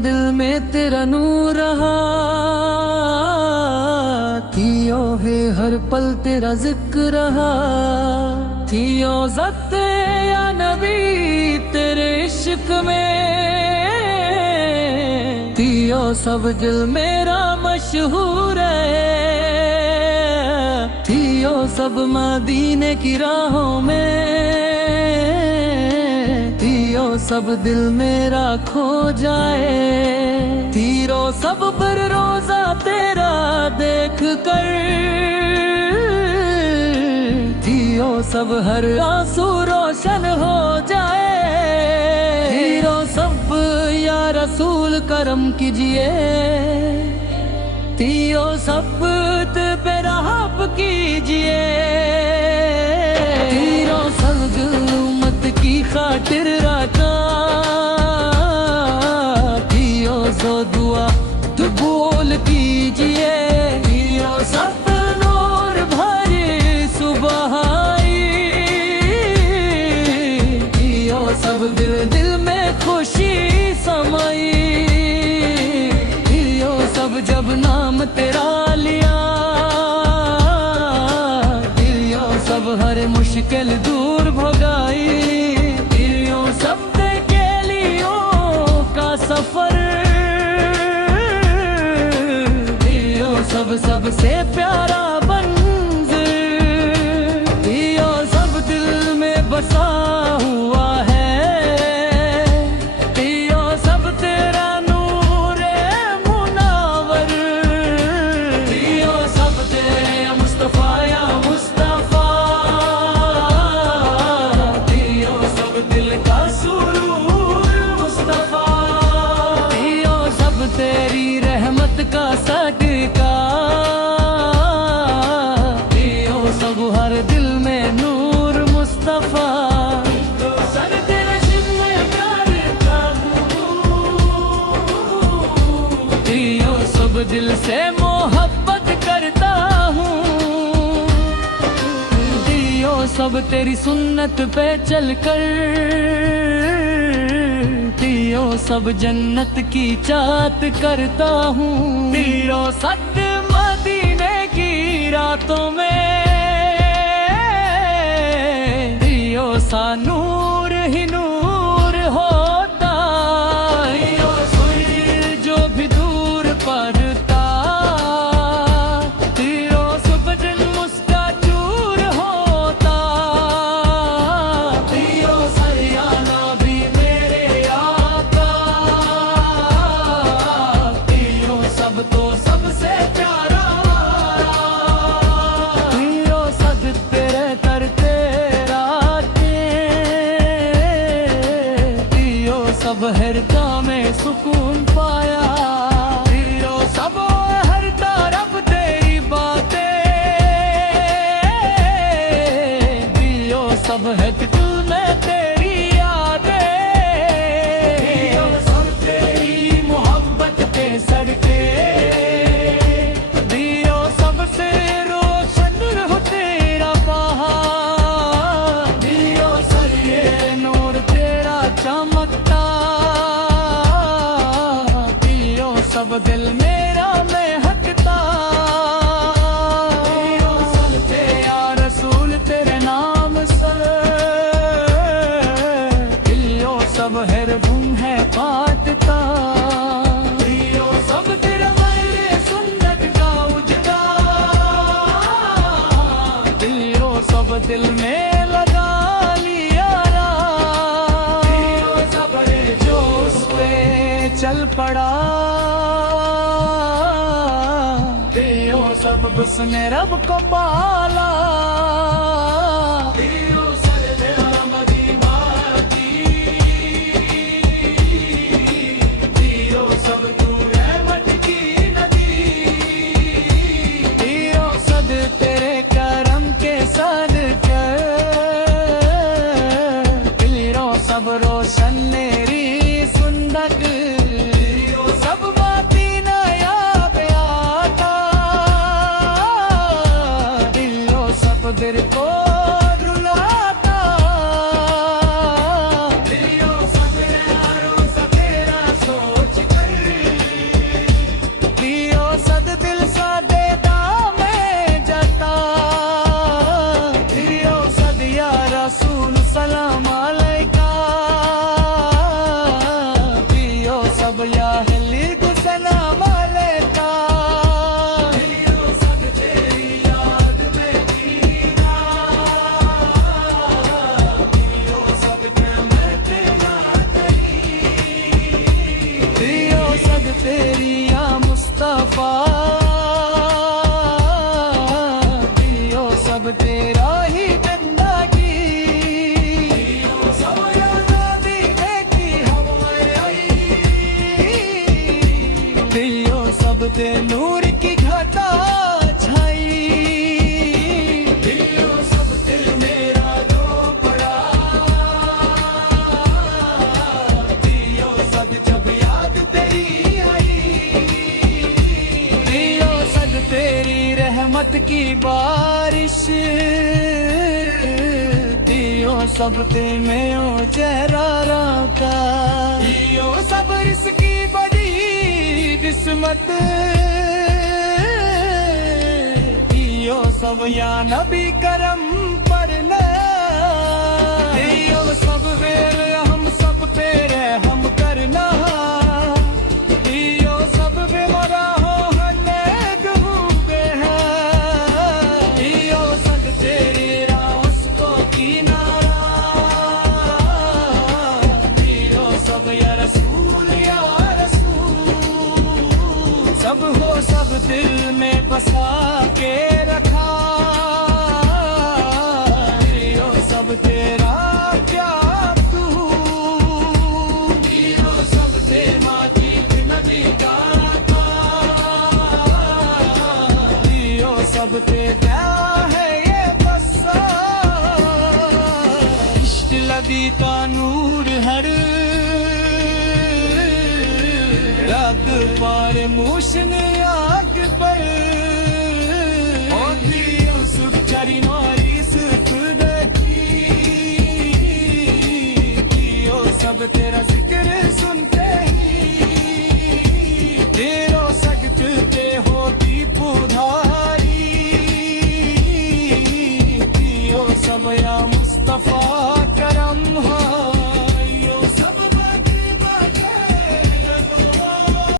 दिल में तेरा नूर रहा, थियो है हर पल तेरा जिक्र रहा। थियो ज़त्ते या नबी तेरे इश्क में, थियो सब दिल मेरा मशहूर है। थियो सब मदीने की राहों में, थियो सब दिल मेरा खो जाए। तीरो सब पर रोजा तेरा देख कर, थियो सब हर आंसू रोशन हो जाए। तीरो सब या रसूल करम कीजिए, थियो सब पे रहम कीजिए। तीरो सब उम्मत की खातिर रखा, थियो सो दुआ तो बोल कीजिए। थियो सब नूर भरी सुबह आई, थियो सब दिल दिल में खुशी समाई। थियो सब जब नाम तेरा लिया, थियो सब हर मुश्किल दूर भगाई। थियो सब के लियो का सफर, थियो सब सबसे प्यारा मंज़िल। थियो सब दिल में बसा हुआ है, थियो सब तेरा नूर मुनावर। थियो सब तेरे मुस्तफा या मुस्तफा, थियो सब दिल का सुरूर मुस्तफा। थियो सब तेरी रहमत का सदका, थियो सब हर दिल में नूर मुस्तफा। सर तेरे जिम्मे प्यार का, थियो सब दिल से मोहब्बत करता हूँ। थियो सब तेरी सुन्नत पे चलकर, थियो सब जन्नत की चाहत करता हूँ। थियो सद मदीने की रातों में, थियो सा नूर ही नूर होता। थियो सूरज जो भी दूर पड़ता, थियो सुबह दिन मुस्का चूर होता। थियो सरियाना भी मेरे आका, थियो सब तो सबसे प्यारा। थियो सद तेरे तर तेरा के, थियो सब हरता में सुकून पाया। थियो सब हर तरफ तेरी बातें, थियो सब है दिल में तेरी यादें। थियो सब तेरी मोहब्बत के सदके, थियो सबसे रोशन हो तेरा पहाड़। थियो सर ये नूर तेरा चमकता, थियो सब दिल मेरा महकता। थियो सलते या रसूल तेरे नाम से, थियो सब हर गुम है काटता। थियो सब तेरा मेरे सुन्नत का उजड़ा, थियो सब दिल में लगा लिया रा। थियो सब जो उस पे चल पड़ा, थियो सब उसने रब को पाला। थियो सर तेरा मदीना की, थियो सब तू रहमत की नदी। थियो सद तेरे करम के सदके, थियो सब रोशन मेरी सुंदक। थियो सब मदीना या पे आता, नूर की घटा छाई। दियो सब दिल मेरा रो पड़ा, दियो सब जब याद तेरी आई। दियो सब तेरी रहमत की बारिश, दियो सब ते में ओ चेहरा राका। दियो सब इसकी बड़ी किस्मत, दियो सब या नबी करम पर न। दियो सब वेर हम सब पे रहम करना, दियो सब बेमरा हो हन्ने डूबे हैं। दियो सब तेरी राह उसको किनारा, दियो सब या रसूल या रसूल। सब हो सब दिल में बसा के रखा, दियो सब तेरा प्यार तू। दियो सब तेरा दीप नबी का था, दियो सब तेरा है ये बसा। इश्क लबी का नूर हर रग पार मूशन आग पर। ओ दियो सुख चरी नारी सुख दती, दियो सब तेरा जिक्र